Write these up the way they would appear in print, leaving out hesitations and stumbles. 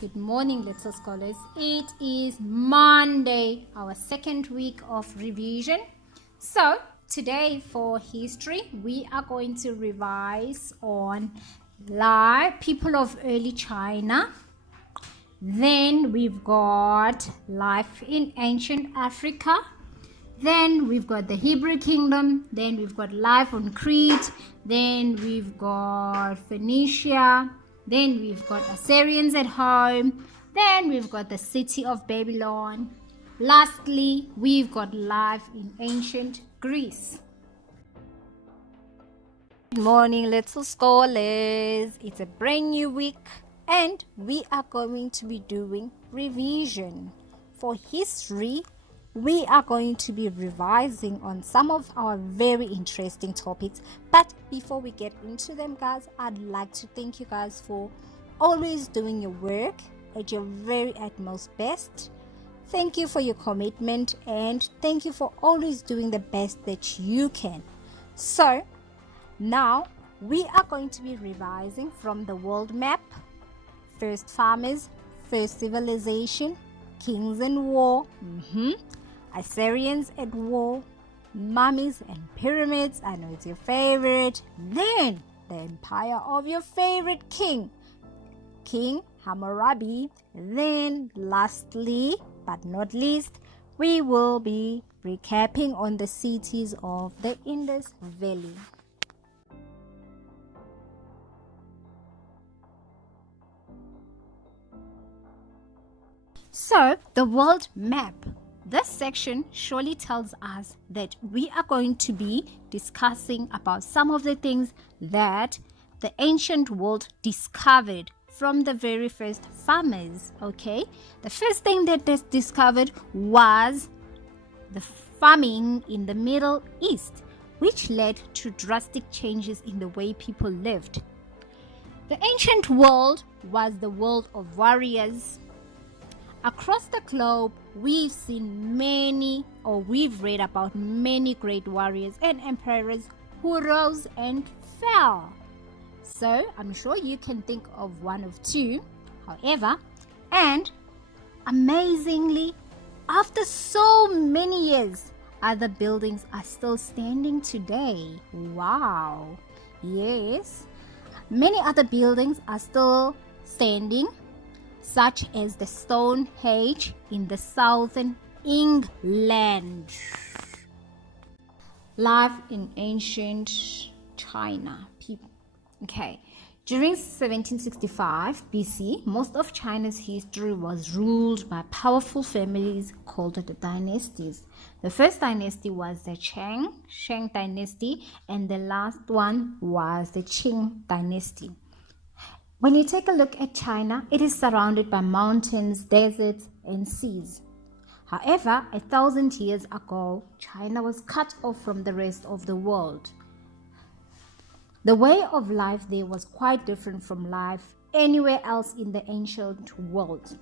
good morning, little scholars. It is Monday, our second week of revision. So, today for history, we are going to revise on people of early China. Then we've got life in ancient Africa. Then we've got the Hebrew kingdom. Then we've got life on Crete. Then we've got Phoenicia. Then we've got Assyrians at home. Then we've got the city of Babylon. Lastly, we've got life in ancient Greece. Good morning, little scholars. It's a brand new week and we are going to be doing revision. For history, we are going to be revising on some of our very interesting topics. But before we get into them, guys, I'd like to thank you guys for always doing your work at your very utmost best. Thank you for your commitment and thank you for always doing the best that you can. So now we are going to be revising from the world map, first farmers, first civilization, kings and war, Assyrians at war, mummies and pyramids, I know it's your favorite. Then the empire of your favorite king, King Hammurabi. Then lastly but not least, we will be recapping on the cities of the Indus Valley. So the world map. This section surely tells us that we are going to be discussing about some of the things that the ancient world discovered from the very first farmers, okay? The first thing that they discovered was the farming in the Middle East, which led to drastic changes in the way people lived. The ancient world was the world of warriors. Across the globe, we've seen we've read about many great warriors and emperors who rose and fell. So I'm sure you can think of one of two. However, and amazingly, after so many years, other buildings are still standing today. Wow. Yes. Many other buildings are still standing, such as the Stonehenge in the southern England. Life in ancient China. Okay. During 1765 BC, most of China's history was ruled by powerful families called the dynasties. The first dynasty was the Shang dynasty, and the last one was the Qing dynasty. When you take a look at China, it is surrounded by mountains, deserts, and seas. However, 1,000 years ago, China was cut off from the rest of the world. The way of life there was quite different from life anywhere else in the ancient world.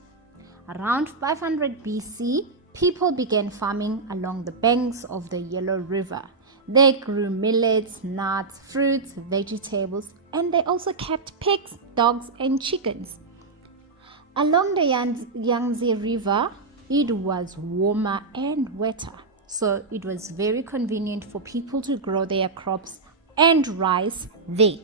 Around 500 BC, people began farming along the banks of the Yellow River. They grew millets, nuts, fruits, vegetables, and they also kept pigs, dogs, and chickens. Along the Yangtze River, it was warmer and wetter, so it was very convenient for people to grow their crops and rice there.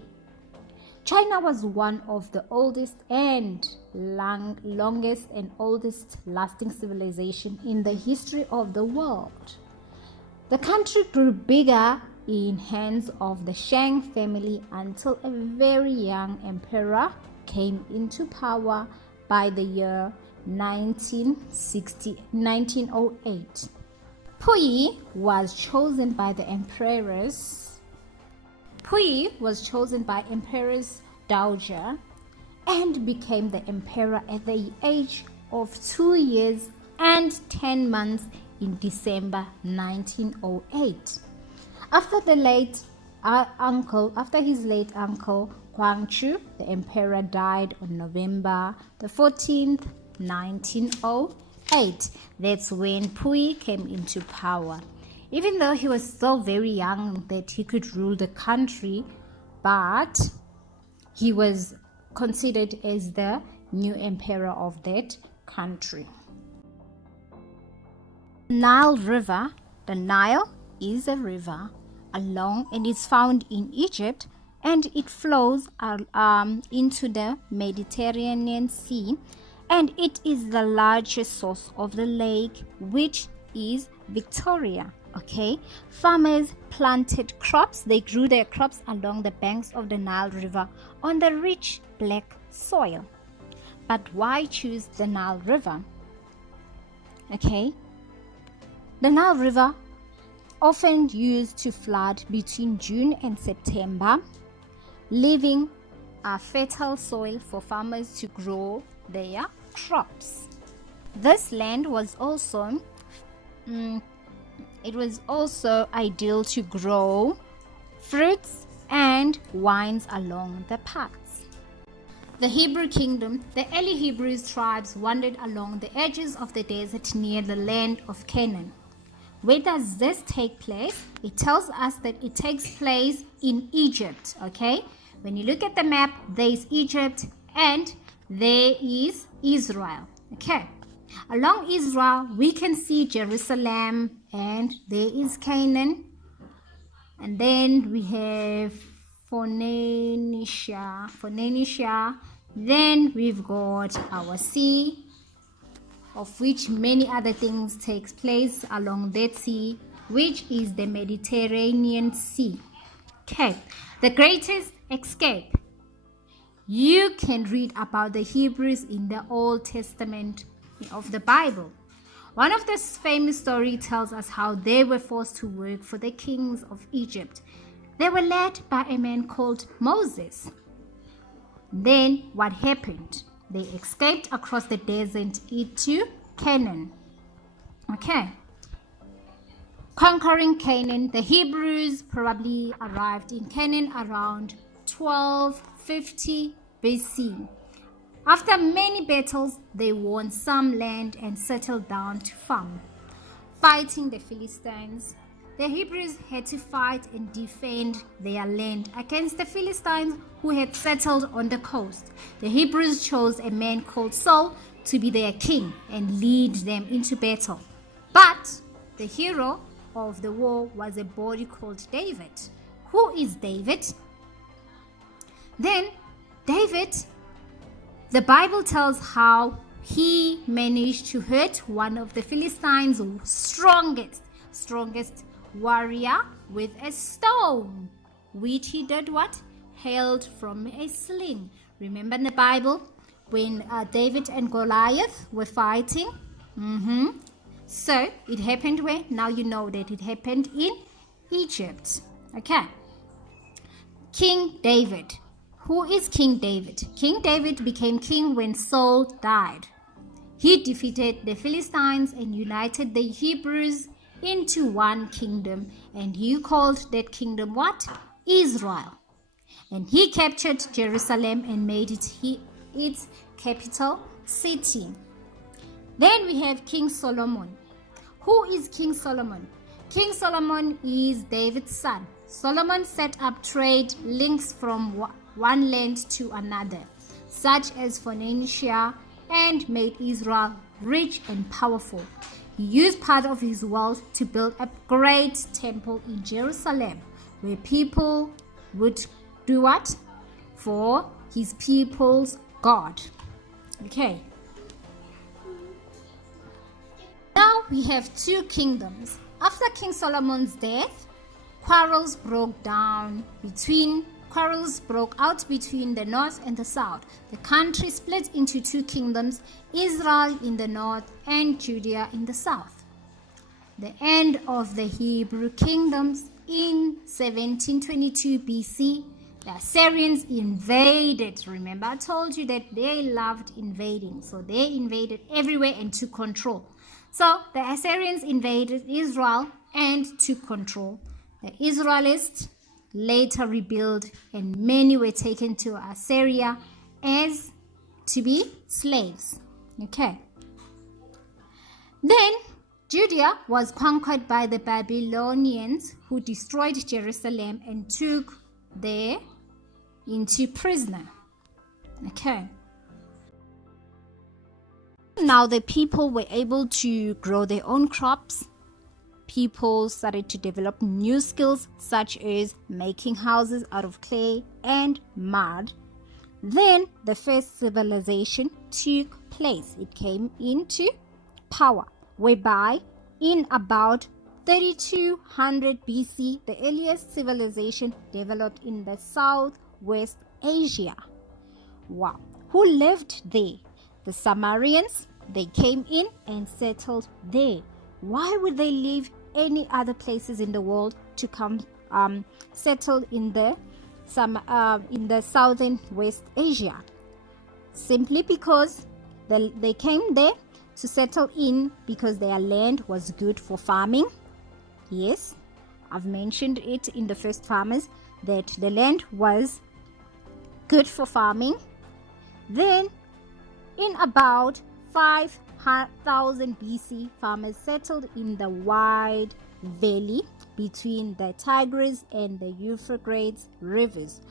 China was one of the oldest and longest and oldest lasting civilization in the history of the world. The country grew bigger in hands of the Shang family until a very young emperor came into power by the year 1908. Puyi was chosen by Empress Dowager and became the emperor at the age of 2 years and 10 months in December 1908. After his late uncle Guangxu, the emperor died on November the 14th, 1908. That's when Puyi came into power. Even though he was still very young that he could rule the country, but he was considered as the new emperor of that country. Nile River. The Nile is a river and is found in Egypt, and it flows into the Mediterranean Sea, and it is the largest source of the lake, which is Victoria. Okay, farmers planted crops. They grew their crops along the banks of the Nile River on the rich black soil. But why choose the Nile River? Okay, the Nile River often used to flood between June and September, leaving a fertile soil for farmers to grow their crops. This land was also ideal to grow fruits and wines along the paths. The Hebrew kingdom. The early Hebrew tribes wandered along the edges of the desert near the land of Canaan. Where does this take place? It tells us that it takes place in Egypt. Okay, when you look at the map, there is Egypt and there is Israel. Okay, along Israel we can see Jerusalem, and there is Canaan, and then we have Phoenicia. Then we've got our sea, of which many other things takes place along that sea, which is the Mediterranean Sea. Okay, the greatest escape. You can read about the Hebrews in the Old Testament of the Bible. One of the famous stories tells us how they were forced to work for the kings of Egypt. They were led by a man called Moses. Then what happened? They escaped across the desert into Canaan. Okay. Conquering Canaan, the Hebrews probably arrived in Canaan around 1250 BC. After many battles, they won some land and settled down to farm. Fighting the Philistines, the Hebrews had to fight and defend their land against the Philistines who had settled on the coast. The Hebrews chose a man called Saul to be their king and lead them into battle. But the hero of the war was a boy called David. Who is David? Then David, the Bible tells how he managed to hurt one of the Philistines' strongest warrior with a stone, which he did what? Held from a sling. Remember in the Bible when David and Goliath were fighting? So it happened where? Now you know that it happened in Egypt. Okay. King David. Who is King David? King David became king when Saul died. He defeated the Philistines and united the Hebrews into one kingdom, and he called that kingdom what? Israel. And he captured Jerusalem and made it its capital city. Then we have King Solomon. Who is King Solomon? King Solomon is David's son. Solomon set up trade links from one land to another, such as Phoenicia, and made Israel rich and powerful. He used part of his wealth to build a great temple in Jerusalem, where people would do what? For his people's God. Okay. Now we have two kingdoms. After King Solomon's death, quarrels broke out between the north and the south. The country split into two kingdoms, Israel in the north and Judea in the south. The end of the Hebrew kingdoms in 1722 BC, the Assyrians invaded. Remember, I told you that they loved invading. So they invaded everywhere and took control. So the Assyrians invaded Israel and took control. The Israelites later rebuilt, and many were taken to Assyria as to be slaves. Okay. Then Judea was conquered by the Babylonians, who destroyed Jerusalem and took there into prisoner. Okay. Now the people were able to grow their own crops. People started to develop new skills such as making houses out of clay and mud. Then the first civilization took place. It came into power, whereby in about 3200 BC, the earliest civilization developed in the Southwest Asia. Wow. Who lived there? The Sumerians. They came in and settled there. Why would they leave any other places in the world to come settle in the southern West Asia? Simply because they came there to settle in because their land was good for farming. Yes, I've mentioned it in the first farmers that the land was good for farming. Then in about 5,000 BC, farmers settled in the wide valley between the Tigris and the Euphrates rivers.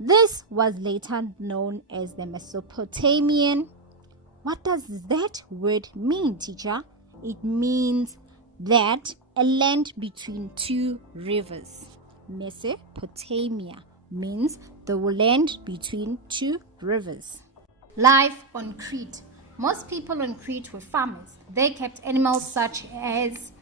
This was later known as the Mesopotamian. What does that word mean, teacher? It means that a land between two rivers. Mesopotamia means the land between two rivers. Life on Crete. Most people on Crete were farmers. They kept animals such as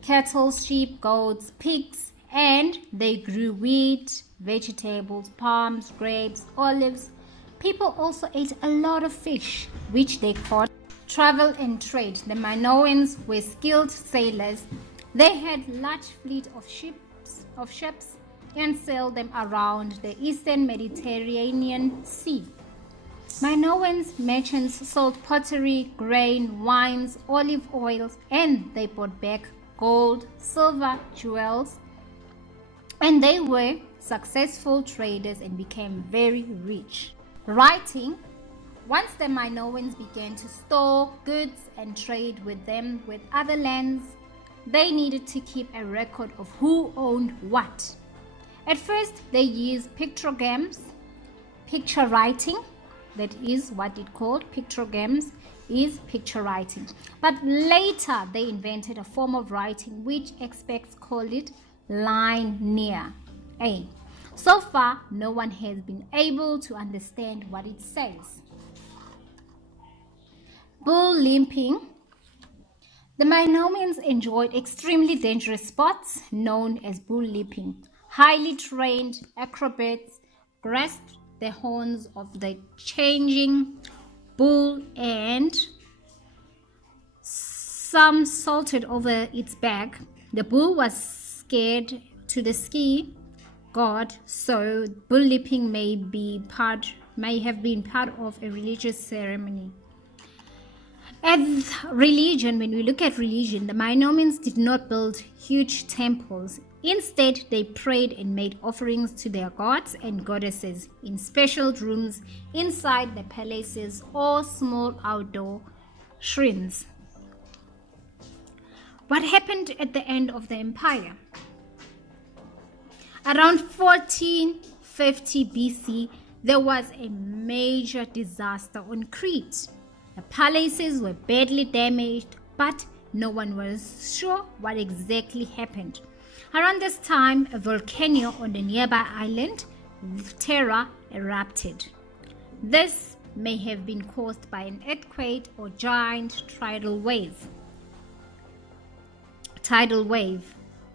cattle, sheep, goats, pigs, and they grew wheat, vegetables, palms, grapes, olives. People also ate a lot of fish, which they caught. Travel and trade. The Minoans were skilled sailors. They had large fleet of ships and sailed them around the eastern Mediterranean Sea. Minoans merchants sold pottery, grain, wines, olive oils, and they brought back gold, silver, jewels, and they were successful traders and became very rich. Writing. Once the Minoans began to store goods and trade with them with other lands, they needed to keep a record of who owned what. At first, they used pictograms, picture writing. That is what it called. Pictograms is picture writing. But later, they invented a form of writing which experts call it linear. So far, no one has been able to understand what it says. Bull limping. The Minoans enjoyed extremely dangerous sports known as bull leaping. Highly trained acrobats grasped the horns of the changing bull and some salted over its back. The bull was scared to the ski god, so bull leaping may have been part of a religious ceremony. As religion, when we look at religion, the Minoans did not build huge temples. Instead, they prayed and made offerings to their gods and goddesses in special rooms inside the palaces or small outdoor shrines. What happened at the end of the empire? Around 1450 BC, there was a major disaster on Crete. The palaces were badly damaged, but no one was sure what exactly happened. Around this time, a volcano on the nearby island, Terra, erupted. This may have been caused by an earthquake or giant tidal wave,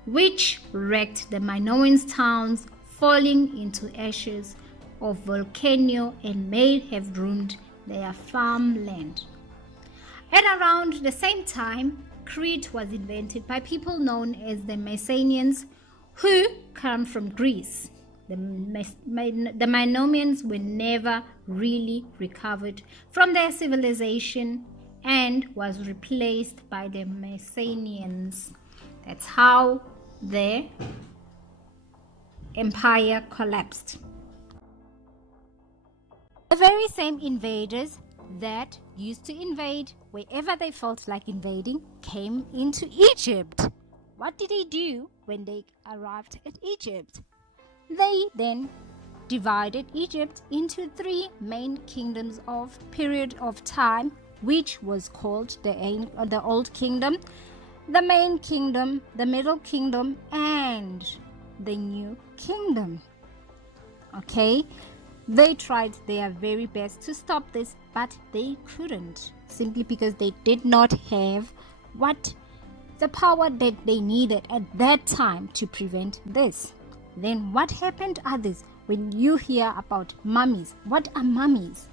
which wrecked the Minoan towns, falling into ashes of volcano and may have ruined their farmland. At around the same time, Crete was invented by people known as the Mycenaeans, who come from Greece. The Minoans were never really recovered from their civilization and was replaced by the Mycenaeans. That's how the empire collapsed. The very same invaders that used to invade wherever they felt like invading came into Egypt. What did they do when they arrived at Egypt? They then divided Egypt into three main kingdoms of period of time which was called the Old Kingdom, the Main Kingdom, the Middle Kingdom, and the New Kingdom. Okay, they tried their very best to stop this, but they couldn't, simply because they did not have the power that they needed at that time to prevent this. Then what happened are this. When you hear about mummies, what are mummies?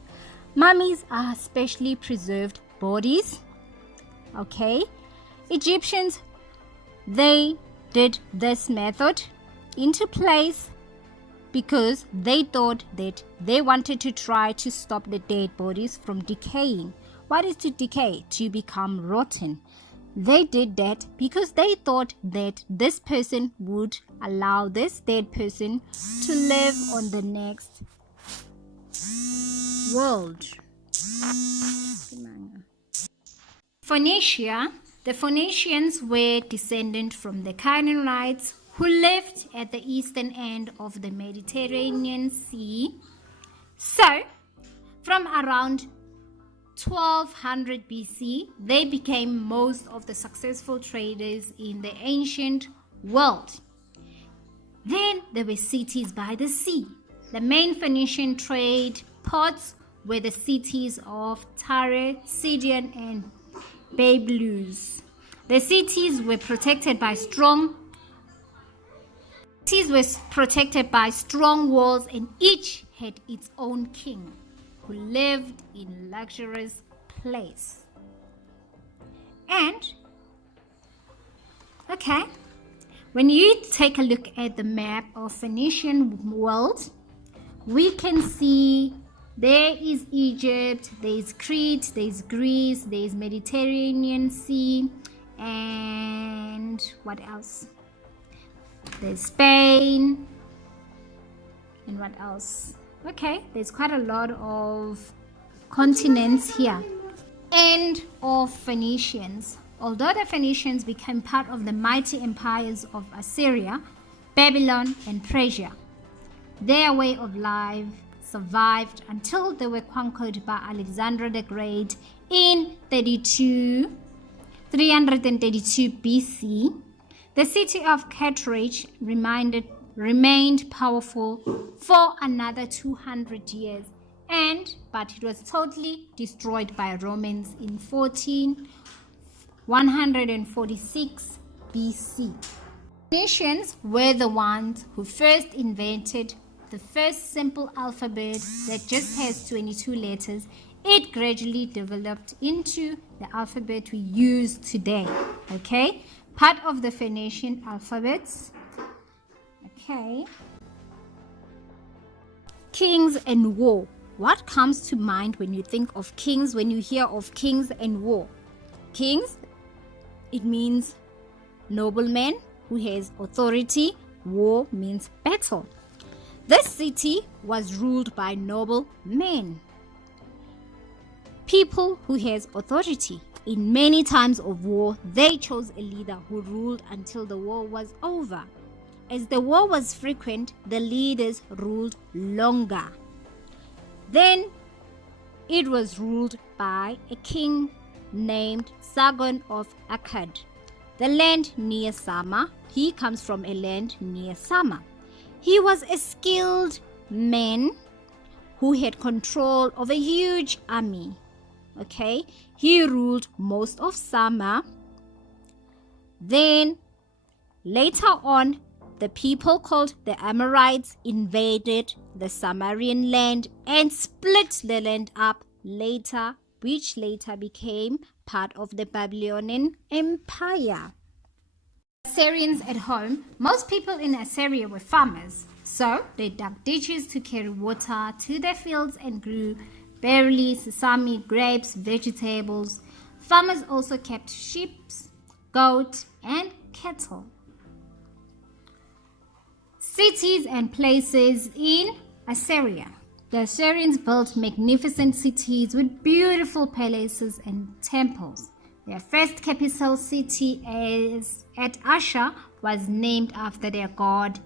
Mummies are specially preserved bodies. Okay, Egyptians, they did this method into place because they thought that they wanted to try to stop the dead bodies from decaying. What is to decay? To become rotten. They did that because they thought that this person would allow this dead person to live on the next world. Phoenicia. The Phoenicians were descended from the Canaanites who lived at the eastern end of the Mediterranean Sea. So, from around 1200 BC, they became most of the successful traders in the ancient world. Then there were cities by the sea. The main Phoenician trade ports were the cities of Tyre, Sidon, and Byblus. The cities were protected by strong walls, and each had its own king, who lived in luxurious place. And okay, when you take a look at the map of Phoenician world, we can see there is Egypt, there is Crete, there is Greece, there is Mediterranean Sea, and what else? There's Spain, and what else? Okay, there's quite a lot of continents here. End of Phoenicians. Although the Phoenicians became part of the mighty empires of Assyria, Babylon, and Persia, their way of life survived until they were conquered by Alexander the Great in 332 BC. The city of Carthage remained powerful for another 200 years, but it was totally destroyed by Romans in 146 BC. Phoenicians were the ones who first invented the first simple alphabet that just has 22 letters. It gradually developed into the alphabet we use today. Okay, part of the Phoenician alphabets. Okay, kings and war. What comes to mind when you think of kings, when you hear of kings and war? Kings, it means nobleman who has authority. War means battle. This city was ruled by noble men, people who has authority. In many times of war, they chose a leader who ruled until the war was over. As the war was frequent, the leaders ruled longer. Then it was ruled by a king named Sargon of Akkad. The land near Sama. He comes from a land near Sama. He was a skilled man who had control of a huge army. Okay, he ruled most of Sama. Then later on, the people called the Amorites invaded the Sumerian land and split the land up later, which later became part of the Babylonian Empire. Assyrians at home. Most people in Assyria were farmers, so they dug ditches to carry water to their fields and grew barley, sesame, grapes, vegetables. Farmers also kept sheep, goats, and cattle. Cities and places in Assyria. The Assyrians built magnificent cities with beautiful palaces and temples. Their first capital city at Ashur was named after their god.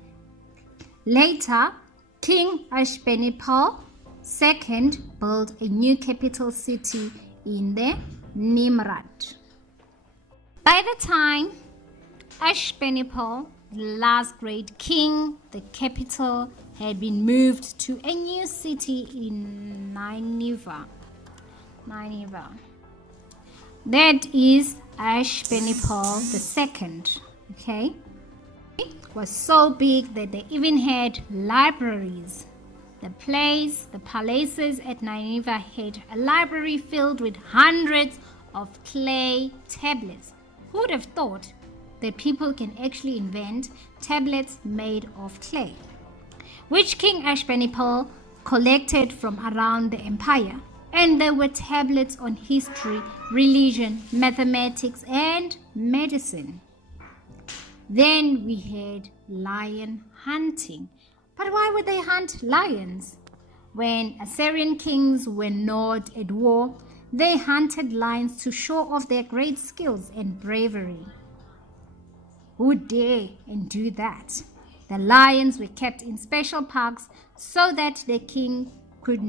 Later, King Ashurbanipal II built a new capital city in the Nimrod. By the time Ashurbanipal, the last great king, the capital had been moved to a new city in Nineveh. That is Ashurbanipal II. Okay, it was so big that they even had libraries. The palaces at Nineveh had a library filled with hundreds of clay tablets. Who would have thought that people can actually invent tablets made of clay, which King Ashurbanipal collected from around the empire. And there were tablets on history, religion, mathematics, and medicine. Then we had lion hunting. But why would they hunt lions? When Assyrian kings were not at war, they hunted lions to show off their great skills and bravery. Who would dare and do that? The lions were kept in special parks so that the king could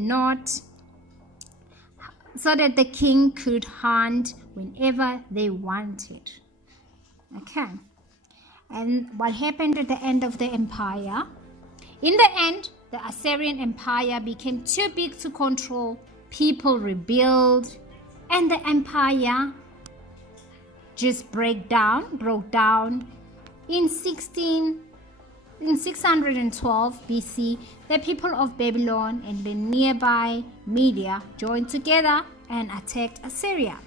hunt whenever they wanted. Okay. And what happened at the end of the empire? In the end, the Assyrian Empire became too big to control. People rebelled, and the empire just broke down. In 612 BC, the people of Babylon and the nearby Media joined together and attacked Assyria.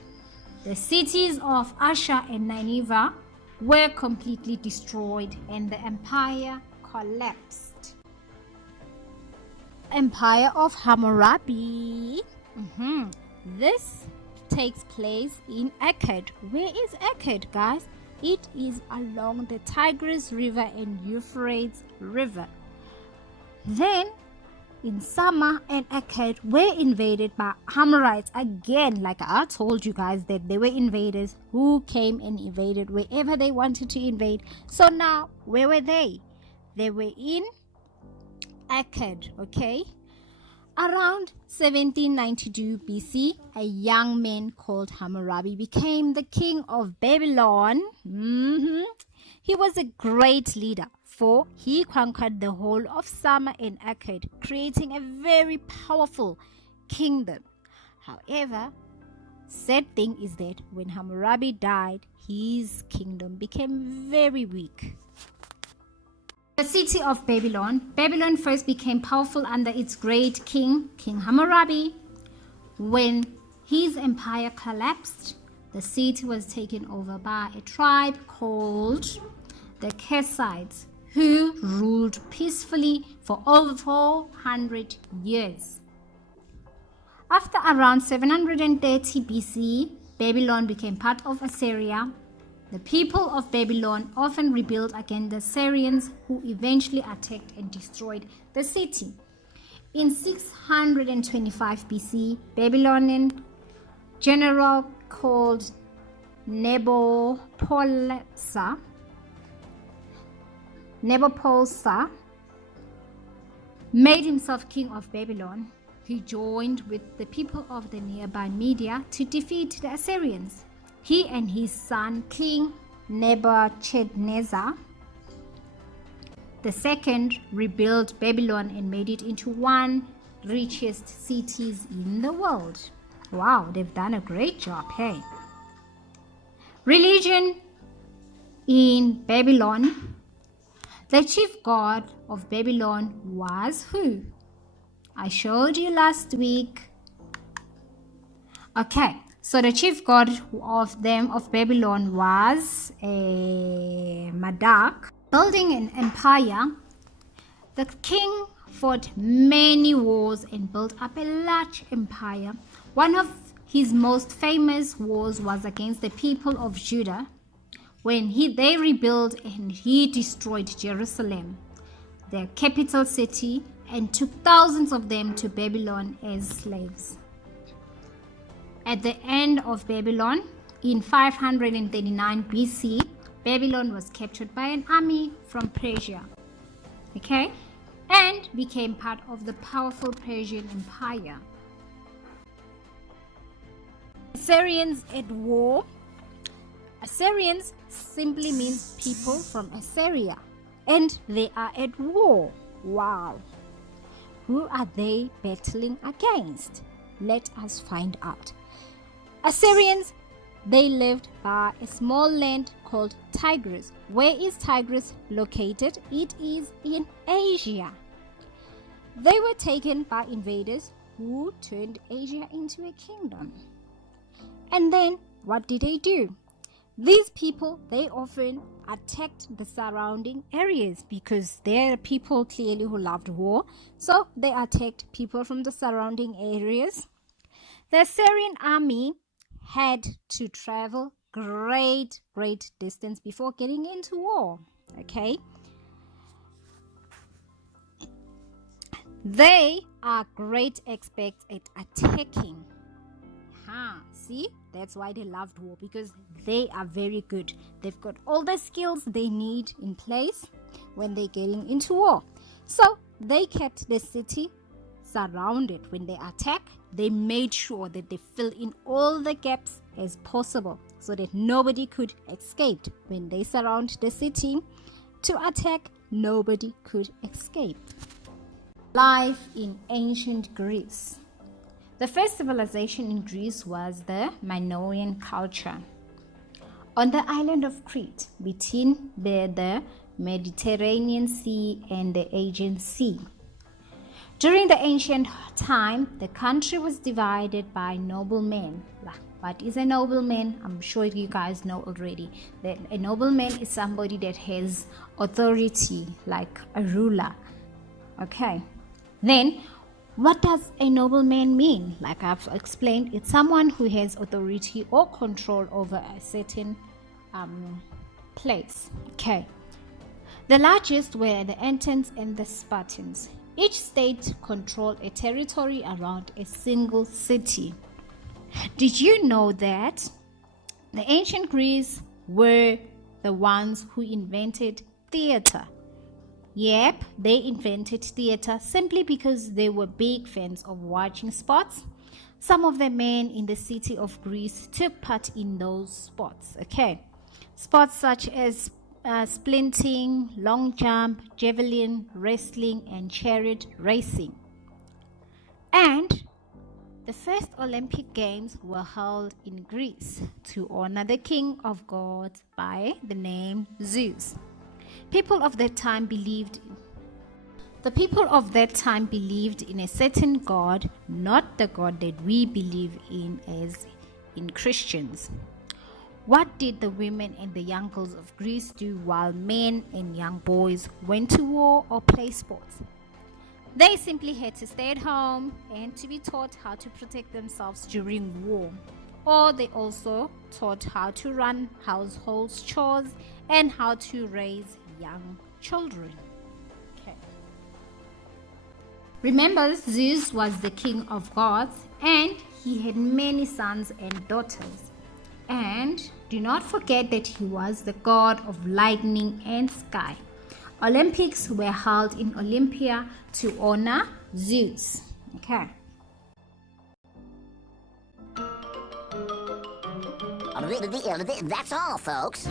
The cities of Ashur and Nineveh were completely destroyed, and the empire collapsed. Empire of Hammurabi. This takes place in Akkad. Where is Akkad, guys? It is along the Tigris River and Euphrates River. Then, in Sumer and Akkad were invaded by Hammurites again. Like I told you guys that they were invaders who came and invaded wherever they wanted to invade. So now, where were they? They were in Akkad, okay? Around 1792 BC, a young man called Hammurabi became the king of Babylon. He was a great leader, for he conquered the whole of Sumer and Akkad, creating a very powerful kingdom. However, sad thing is that when Hammurabi died, his kingdom became very weak. The city of Babylon. Babylon first became powerful under its great king, King Hammurabi. When his empire collapsed, the city was taken over by a tribe called the Kassites, who ruled peacefully for over 400 years. After around 730 BC, Babylon became part of Assyria. The people of Babylon often rebelled against the Assyrians, who eventually attacked and destroyed the city. In 625 BC, Babylonian general called Nabopolassar made himself king of Babylon. He joined with the people of the nearby Media to defeat the Assyrians. He and his son, King Nebuchadnezzar II, rebuilt Babylon and made it into one richest cities in the world. Wow, they've done a great job, hey? Religion in Babylon. The chief god of Babylon was who? I showed you last week. Okay. So the chief god of Babylon was Marduk. Building an empire, the king fought many wars and built up a large empire. One of his most famous wars was against the people of Judah, when they rebuilt and he destroyed Jerusalem, their capital city, and took thousands of them to Babylon as slaves. At the end of Babylon, in 539 BC, Babylon was captured by an army from Persia, okay, and became part of the powerful Persian Empire. Assyrians at war. Assyrians simply means people from Assyria, and they are at war. Wow. Who are they battling against? Let us find out. Assyrians, they lived by a small land called Tigris. Where is Tigris located? It is in Asia. They were taken by invaders who turned Asia into a kingdom. And then what did they do? These people, they often attacked the surrounding areas because there are people clearly who loved war. So they attacked people from the surrounding areas. The Assyrian army had to travel great distance before getting into war. Okay. They are great experts at attacking. See, that's why they loved war, because they are very good. They've got all the skills they need in place when they're getting into war. So they kept the city surrounded. When they attack, they made sure that they fill in all the gaps as possible so that nobody could escape. When they surround the city to attack, nobody could escape. Life in ancient Greece. The first civilization in Greece was the Minoan culture. On the island of Crete, between the Mediterranean Sea and the Aegean Sea. During the ancient time, the country was divided by noblemen. What is a nobleman? I'm sure you guys know already. That a nobleman is somebody that has authority, like a ruler. Okay. Then, what does a nobleman mean? Like I've explained, it's someone who has authority or control over a certain place. Okay. The largest were the Athenians and the Spartans. Each state controlled a territory around a single city. Did you know that the ancient Greeks were the ones who invented theater? Yep, they invented theater simply because they were big fans of watching sports. Some of the men in the city of Greece took part in those sports. Okay, sports such as sprinting, long jump, javelin, wrestling, and chariot racing. And the first Olympic Games were held in Greece to honor the king of gods by the name Zeus. The people of that time believed in a certain God, not the God that we believe in as in Christians. What did the women and the young girls of Greece do while men and young boys went to war or play sports? They simply had to stay at home and to be taught how to protect themselves during war. Or they also taught how to run household chores and how to raise young children. Okay. Remember, Zeus was the king of gods and he had many sons and daughters. And do not forget that he was the god of lightning and sky. Olympics were held in Olympia to honor Zeus. Okay. That's all, folks.